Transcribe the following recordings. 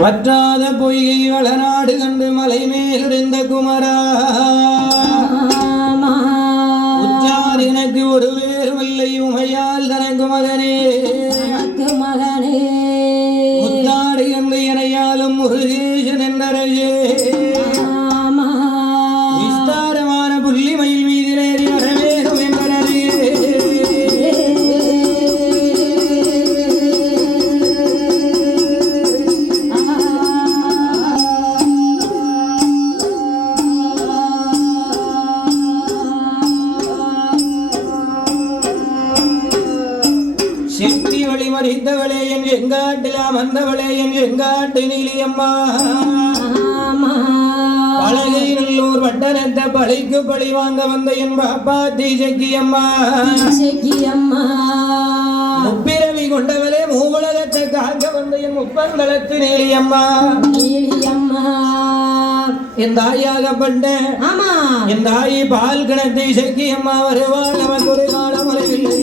வற்றாத பொய்கை வளநாடு கண்டு மலை மேலிருந்த குமரா உற்றார் எனக்கு ஒரு வேறுமில்லை உமையால் தனக்கு மகனே முத்தாடு என்று எனையாலும் முருகேசன் என்றரையே விஸ்தாரமான புள்ளிமயில் மீதிலேறி வரவேறும் என்றனரே செட்டி வழி மறித்தவளே என் எங்காட்டிலாம் வந்தவளே என் எங்காட்டு நீலியம்மா பழகை நல்லூர் பட்டணத்தை பழிக்கு பழி வாங்க வந்த என் பாப்பாத்தி செக்கியம்மா முப்பிரவி கொண்டவளே மூவுலகத்தை காக்க வந்த என் முப்பங்களத்து நீலியம்மா என் தாயாகப்பட்ட என் தாயி பால் கிணத்தை செக்கியம்மா வருவாள் நமக்கு ஒரு காலம் வரவில்லை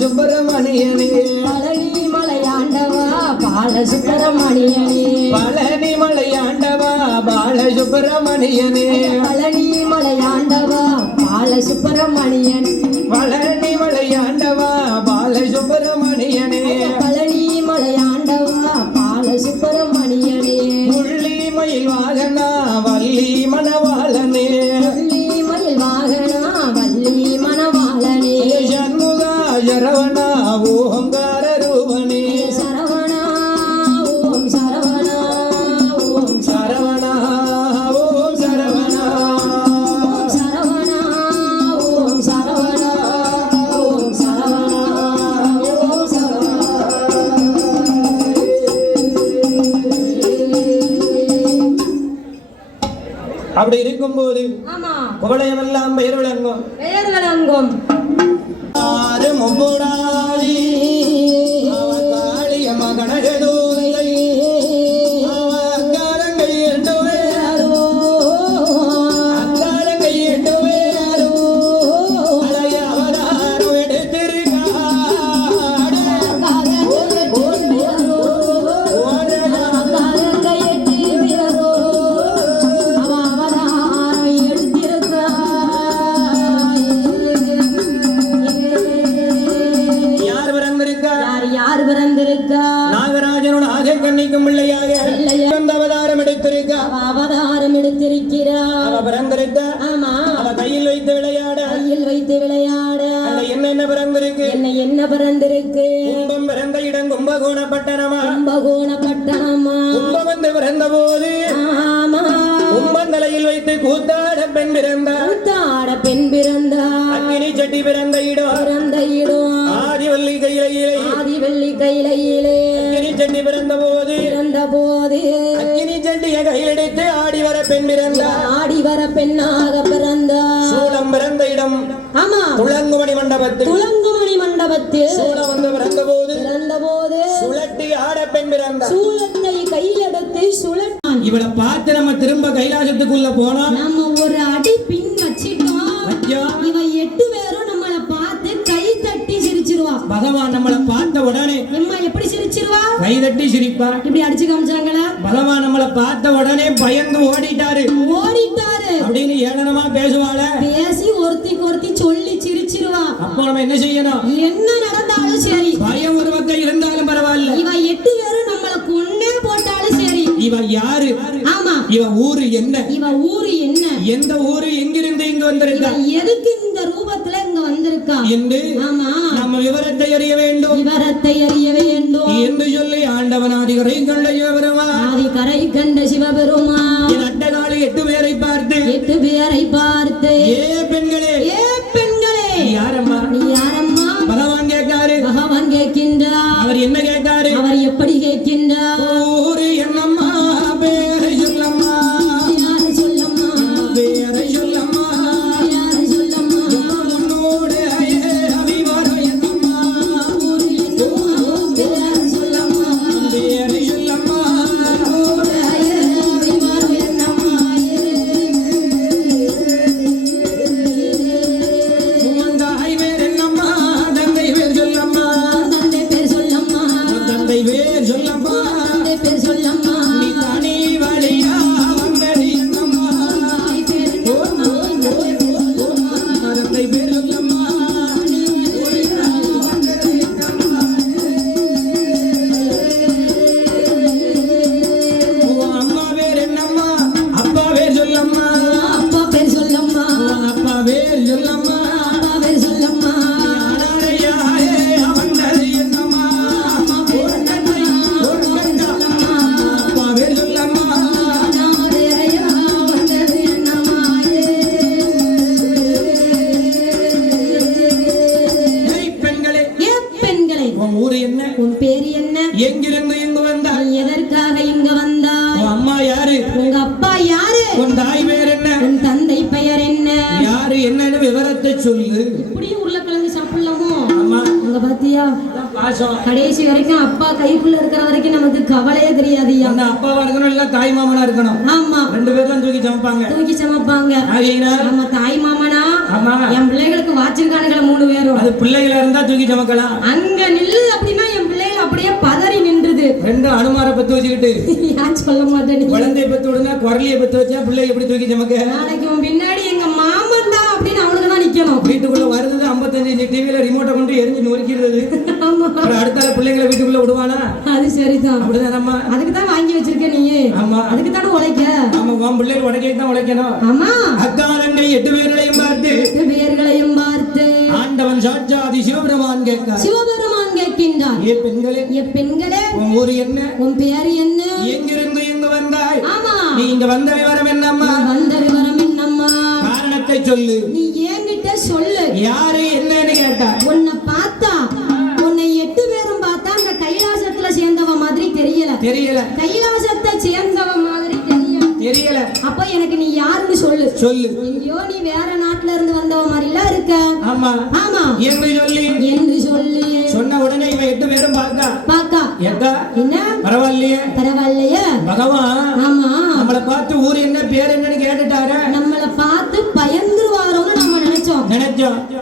சுப்பிரமணியனே பழனி மலையாண்டவா பாலசுப்பிரமணியனே பழனி மலையாண்டவா பாலசுப்பிரமணியனே பழனி மலையாண்டவா பாலசுப்பிரமணியன் பழனி மலையாண்டவா பாலசுப்பிரமணியனே பழனி மலையாண்டவா பாலசுப்பிரமணியனே முள்ளி மயில் வாகனா வள்ளி மணவாளனே முள்ளி மயில் வாகனா வள்ளி மணவாளனே சரவணா ஓங்கார ரூபனே சரவணா ஓம் சரவணா ஓம் சரவணா ஓம் சரவணா ஓம் சரவணா ஓம் சரவணா ஓம் சரவணா ஓம் சரவணா. அப்படி இருக்கும்போது குவளையமெல்லாம் பெயர் விளங்கும் மும்புடாதி அவ காளியம்மா கனகதூரை அவ அக்காரங்கை எட்டு வேறோ அக்காரங்கை எட்டு வேறோ அடைய அவதாரம் எடுத்திருக்காடு நாகராஜனோட ஆகை கண்ணிக்கும் பிள்ளையாக அவதாரம் எடுத்திருக்கிறார் பிறந்திருக்க அவ கையில் வைத்து விளையாட என்ன பிறந்திருக்கு கும்பம் பிறந்த இடம் கும்பகோணப்பட்டணமா கும்பம் வந்து பிறந்த போது கும்பந்தலையில் வைத்து கூத்தாட பெண் பிறந்தா அக்கினி சட்டி பிறந்த இடம் ஆதிவள்ளி கையிலே அக்கினி சட்டி பிறந்த போது அக்கினி சட்டிய கையிலெடுத்து ஆடி வர பெண்ணாக பிறந்தா சூலம் பிறந்த இடம் துளங்குமணி மண்டபத்தில் சூலம் வந்து பிறந்த போது சுழட்டி ஆட பெண் பிறந்தா சூலத்தை கையில் எடுத்து சுழட்டான். இவளை பார்த்து நம்ம திரும்ப கைலாசத்துக்குள்ள போனோம். நம்ம ஒரு அடி பின் வச்சிட்டோம். இவ 8 பேரும் நம்மள பார்த்து கை தட்டி சிரிச்சிருவா. பகவான் நம்மளை பார்த்த உடனே எம்மா எப்படி சிரிச்சிருவா? கை தட்டி சிரிப்பா. இப்படி அடிச்சு காமிச்சாங்களா? பகவான் நம்மளை பார்த்த உடனே பயந்து ஓடிட்டாரு அப்படின்னு ஏளனமா பேசுவாள. பேசி ஒருத்திக்கு ஒருத்தி சொல்லி சிரிச்சிருவா. அப்போ நம்ம என்ன செய்யணும்? என்ன நடந்தாலும் சரி, பயம் ஒரு பக்கம் இருந்தாலும் பரவாயில்ல. இவ 8 பேரும் நம்மள கொன்னே போட்டாலும் சரி. இவ யாரு? ஆமா, இவ ஊரு என்ன? இவ ஊரு என்ன? எந்த ஊரு? எங்கிருந்து இங்க வந்திருக்கா? எதுக்கு இந்த ரூபத்துல இங்க வந்திருக்கா என்று ஆமா நம்ம விவரத்தை அறிய வேண்டும். விவரத்தை அறிய வேண்டும் என்று சொல்லி ஆண்டவன் ஆதிகரை கண்ட சிவபெருமான் ஆதிகரை கண்ட சிவபெருமான் என் அட்டகாலி 8 பேரை பார்த்து 8 பேரை பார்த்து ஏ பெண்களே, ஏ பெண்களே, யாரம்மா? நீ யாரம்மா? பகவான் கேட்காரு. பகவான் கேட்கின்றார். அவர் என்ன கேட்காரு? அவர் எப்படி கேட்கின்றார்? ஊரு என்னம்மா? பேரை சொல்லம்மா. யாரு சொல்லம்மா? பேரை சொல்லம்மா. யாரு சொல்லம்மா? உன்னோடு அபிமானம் என்னம்மா? ஊரு என்னம்மா? பேரு சொல்லம்மா. பேரை சொல்லம்மா. ஊரு அபிமானம் என்னம்மா? உன் தாய் பேர் என்னம்மா? தந்தை பேர் சொல்லம்மா. தந்தை பேர் சொல்லம்மா. தந்தை பேர் சொல்லம்மா. தந்தை பேர் சொல்லம்மா. நீ தனி வழியா வந்தது என்னம்மா? தாய் பேர் என்னம்மா? தந்தை பேர் சொல்லம்மா. உன் அம்மா பேர் என்னம்மா? அப்பா பேர் சொல்லம்மா. அப்பா பேர் சொல்லம்மா. உன் அப்பா பேர் சொல்லம்மா. அப்பா பேர் சொல்லம்மா. அனாதையா வந்தது என்னம்மா? அப்பா பேர் சொல்லம்மா. அனாதையா வந்தது என்னம்மா? ஏய் பெண்களே, ஏ பெண்களே, உன் ஊரு என்ன? உன் பேர் என்ன? எங்கிருந்து இங்கு வந்தாய்? நீ எதற்காக இங்க வந்தாய்? உன் அம்மா யாரு? உங்க அப்பா யாரு? உன் தாய் பேர் என்ன? உன் தந்தை பெயர் என்ன? யாரு என்னன்னு விவரத்தை சொல்லு. இப்படியும் உருளைக்கிழங்கு சாப்பிடலாமோ? அம்மா அங்க பாத்தியா, இதான் பாசம். கடைசி வரைக்கும் அப்பா கைக்குள்ள இருக்கிற வரைக்கும் நமக்கு கவலையே தெரியாதுயா. அந்த அப்பாவா இருக்கணும் இல்ல தாய் மாமனா இருக்கணும். ஆமா, 2 பேரும் தான் தூக்கி சமைப்பாங்க. தூக்கி சமைப்பாங்க. ஆகையினால் நம்ம தாய் மாமனா ஆமா, என் பிள்ளைகளுக்கு வாச்சிருக்கானுங்கள 3 பேரும். அது பிள்ளைகளா இருந்தா தூக்கி சமைக்கலாம். அங்க நில்லு அப்படின்னா என் பிள்ளைகள் அப்படியே பதறி நின்றுது. 2 அனுமாரை பத்து வச்சுக்கிட்டு யான் சொல்ல மாட்டேன். குழந்தைய பத்து விடுனா குரலிய பத்து வச்சா பிள்ளை எப்படி தூக்கி சமைக்க? நாளைக்கு உன் பின்னாடி எங்க மாமன் தான் அப்படின்னு அவனுக்கு தான் நிக்கணும். வீட்டுக்குள்ள வருது 55 இன்ச் டிவியில ரிமோட்டை கொண்டு எரிஞ்சு நொறுக்கிறது. ஆமா, அப்புறம் அடுத்தால பிள்ளைங்களை வீட்டுக்குள்ள விடுவானா? அது சரிதான். அப்படிதானம்மா? அதுக்கு தான் வாங்கி வச்சிருக்க நீ. ஆமா, அதுக்கு தானே உழைக்க. ஆமா, உன் பிள்ளைகள் உடைக்க தான் உழைக்கணும். ஆமா, அக்கா தங்கை 8 பேர்களையும் பார்த்து 8 பேர்களையும் பார்த்து ஆண்டவன் சாட்சாதி சிவபெருமான் கேட்க சிவபெருமான் கேட்கின்றார். ஏ பெண்களே, ஏ பெண்களே, உன் ஊரு என்ன? உன் பேர் என்ன? எங்கிருந்து இங்கு வந்தாய்? ஆமா, நீ இங்க வந்த விவரம் என்னம்மா? வந்த விவரம் என்னம்மா? காரணத்தை சொல்லு. நீ என்கிட்ட சொல்லு. யாரு என்னன்னு கேட்டா? உன்னை பார்த்தா, உன்னை 8 பேரும் பார்த்தா அந்த கைலாசத்துல சேர்ந்தவ மாதிரி தெரியல. தெரியல. கைலாசத்தை சேர்ந்தவ மாதிரி தெரியல. அப்ப எனக்கு நீ யாருன்னு சொல்லு. சொல்லு. எங்கயோ நீ வேற நாட்டுல இருந்து வந்தவ மாதிரிலாம் இருக்க. ஆமா, ஆமா என்று சொல்லி என்று சொல்லி சொன்ன உடனே இவன் 8 பேரும் பாக்கா எக்கா என்ன பரவாயில்லையே, பரவாயில்லையே. பகவான் ஆமா, நம்மளை பார்த்து ஊர் என்ன பேர் என்னன்னு கேட்டுட்டாரு. நம்மள பார்த்து பயந்துருவாரோன்னு நம்ம நினைச்சோம்.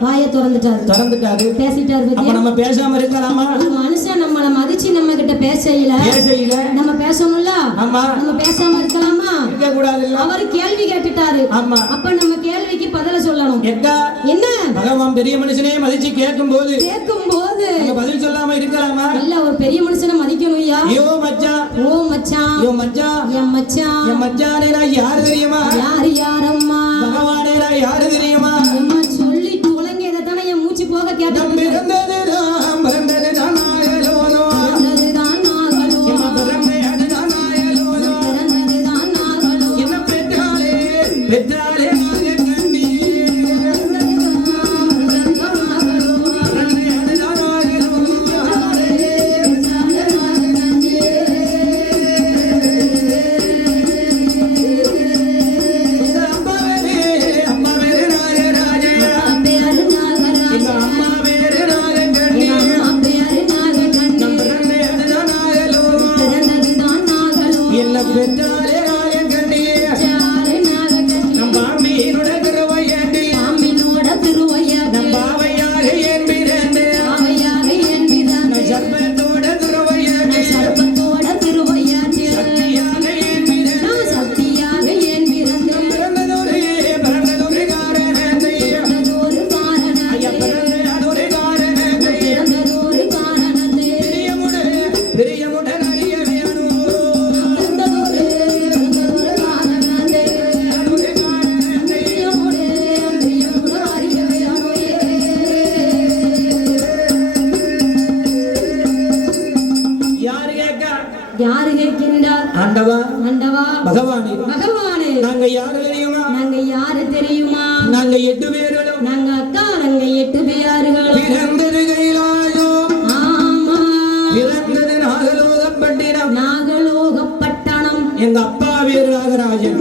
வாயை திறந்துட்டாரு, பேசிட்டாரு. அப்ப நம்ம பேசாம இருக்கலாமா? ஒரு மனுஷன் நம்மள மதிச்சு நம்ம கிட்ட பேசையில நம்ம பேசணும்ல. ஆமா, நம்ம பேசாம இருக்கலாமா? இருக்க கூடாது. அவர் கேள்வி கேட்டுட்டாரு. ஆமா, அப்ப நம்ம கேள்விக்கு பதில சொல்லணும். எக்கா என்ன? பகவான் பெரிய மனுஷனே மதிச்சு கேட்கும் போது பதில் சொல்லாம இருக்கலாமா? இல்ல, ஒரு பெரிய மனுஷனை மதிக்கணும்யா. ஐயோ மச்சான், ஓ மச்சான், ஐயோ மச்சான், என் மச்சான், என் மச்சானே நான் யாரு தெரியுமா? யாரம்மா? பகவானே நான் யாரு தெரியுமா? அம்மா சொல்லி துளங்க. இதைத்தானே என் மூச்சு போக கேட்டோம். பிறந்ததுதான் பிறந்ததுதான் நாயலோனோ, பிறந்ததுதான் நாகலோ, பிறந்ததுதான் நாயலோனோ, பிறந்ததுதான் நாகலோ, என்ன பெற்றாலே பெற்றாலே அம்மா வேறு பெற்றாலே நாயகண்ணியே ஜாலே நாகக்கண்ணி நம் பாம்பியினுட திருவையண்டி பாம்பினோட திருவையாறு நம் பாவையாக என் பிறந்து பாவையாக என் பிறந்து சர்ப்பத்தோட திருவையண்டி சர்ப்பத்தோட திருவையாறு சக்தியாக என் பிறந்து நான் சக்தியாக என் பிறந்து பிறந்ததொரு காரணத்தை பிறந்ததொரு காரணத்தை பிறந்ததொரு காரணத்தை பிறந்ததொரு காரணத்தை பிரியமுடன் அறிய வேணும் பிறந்ததொரு காரணத்தை பிரியமுடன் அறிய வேணும் யாரு கேட்க யாரு கேட்கின்றார் ஆண்டவா ஆண்டவா பகவானே பகவானே நாங்க யாரு தெரியுமா நாங்க யாரு தெரியுமா நாங்க 8 பேர்களும் நாங்க அக்கா நாங்க 8 பேர்களும் பிறந்தது கைலாயம் ஆமா பிறந்தது நாகலோகப்பட்டினம் நாகலோகப்பட்டணம் எங்க அப்பா பேரு நாகராஜன்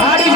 ஆடி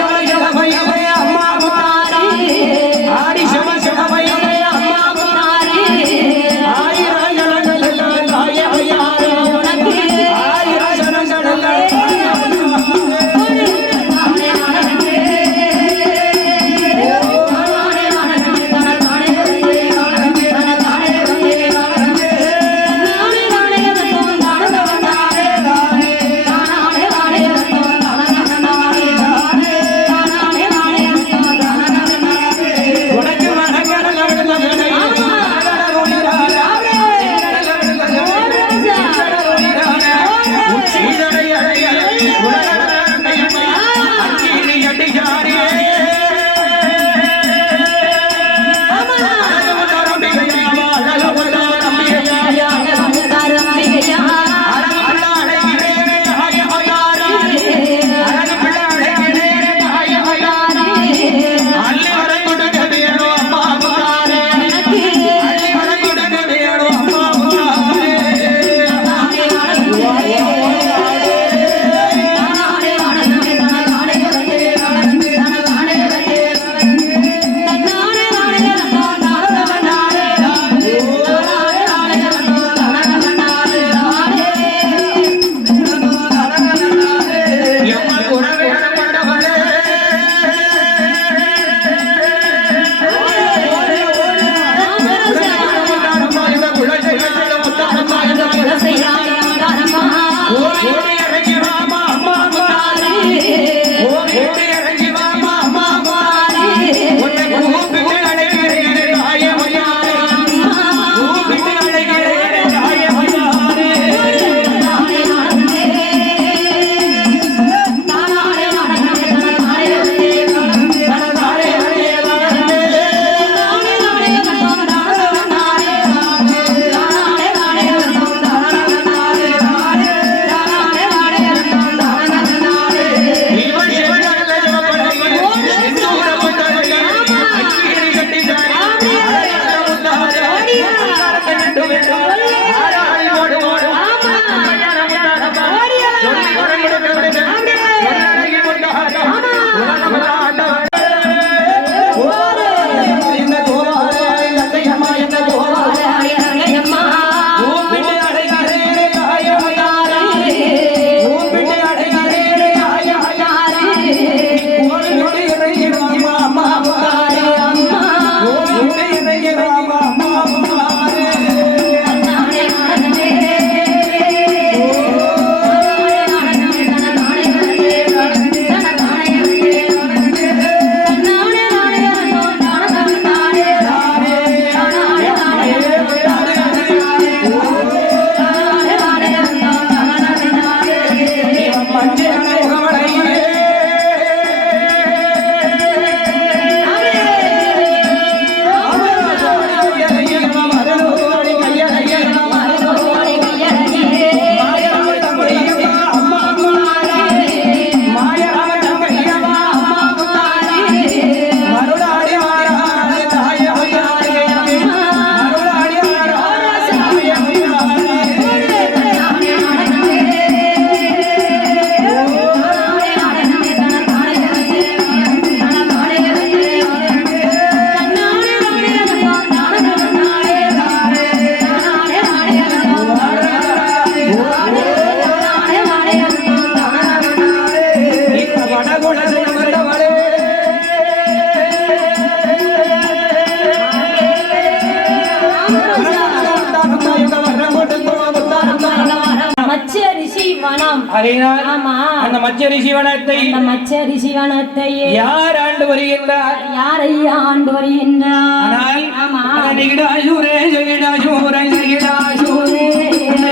அதனால் ஆமா அந்த மச்சரி சிவனத்தை அந்த மச்சரி சிவனத்தையே யார் ஆண்டு வருகின்றார்? யாரையா ஆண்டு வருகின்றார்? ஆனால் ஆமா நிகிடாசூரே ஜெகிடாசூரே ஜெகிடாசூரே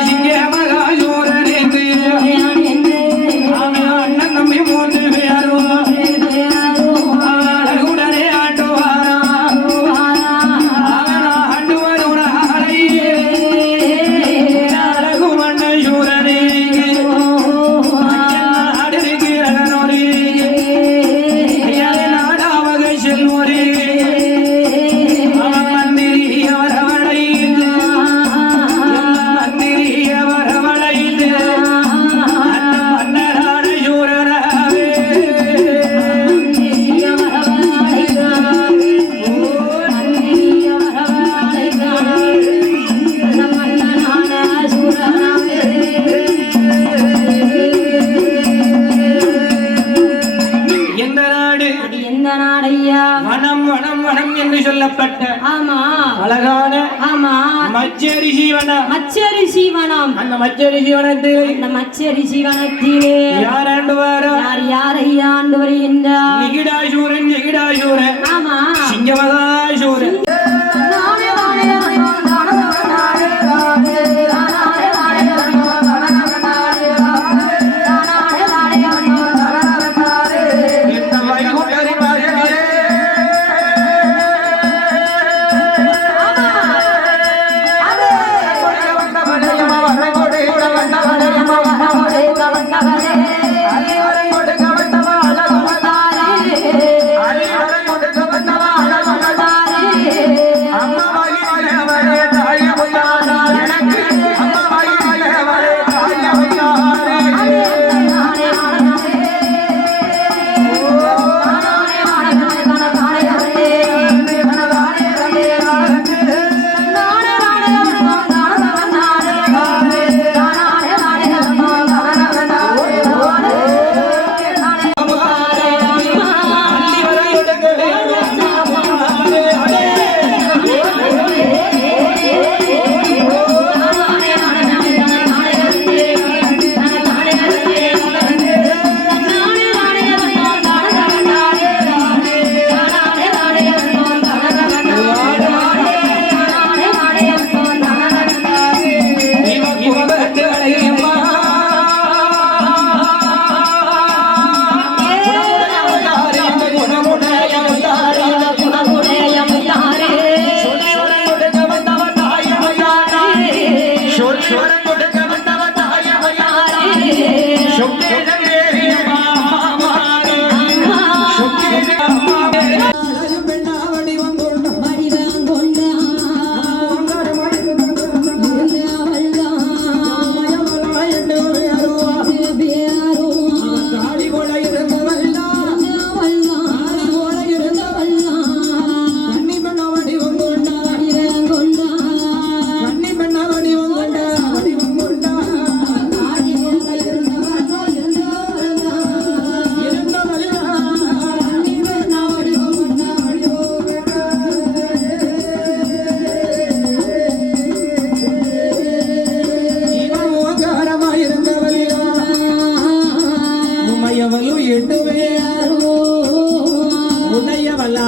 சிங்க மகாசூரன் என்று அண்ணன் தம்பி மூன்று பேரும் உடனே ஆண்டுவாரா ஆண்டு வரும் அழகு மண்ண சூரனே நாடாவகை செல்வரே சொல்லப்பட்ட ஆமா அழகான ஆமா மச்சரி ஜீவனம் மச்சரி ஜீவனம் அந்த மச்சரி ஜீவனத்தில் அந்த மச்சரி ஜீவனத்திலே யார் ஆண்டு வாரா? யாரையா ஆண்டு வருகின்றார்? நிகிடாசூரன் ஜெகிடாசூரன் ஆமா சிங்கமகாசூரன்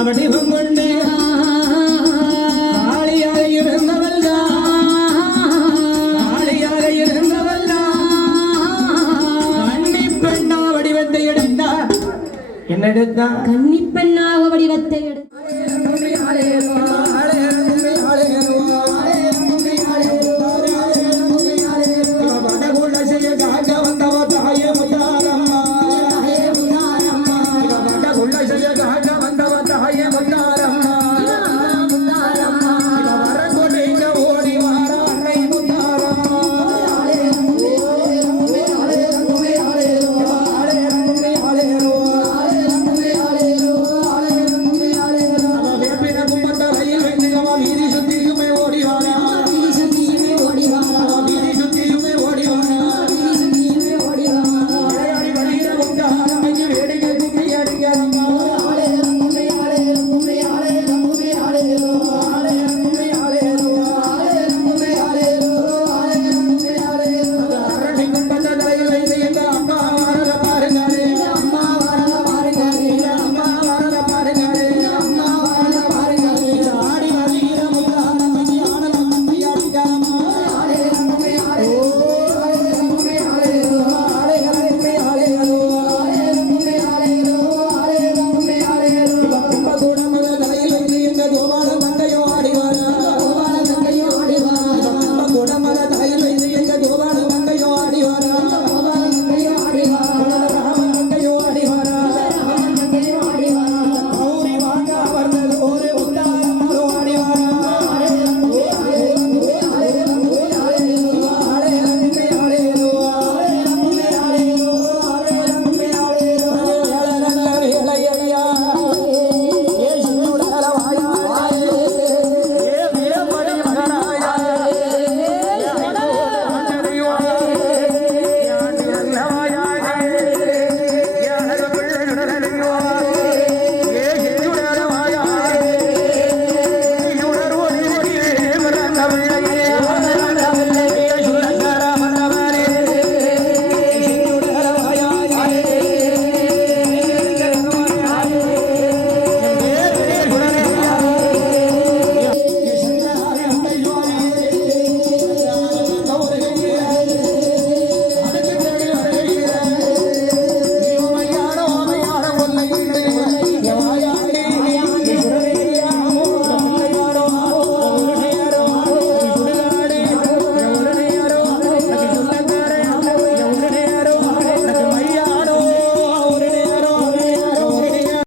வடிவம் கொண்டு ஆளியாக இருந்தவள்தான் கன்னி பெண்ணா வடிவத்தை எடுத்தார். என்ன எடுத்தார்? கன்னி பெண்ணாக வடிவத்தை எடுத்தார்.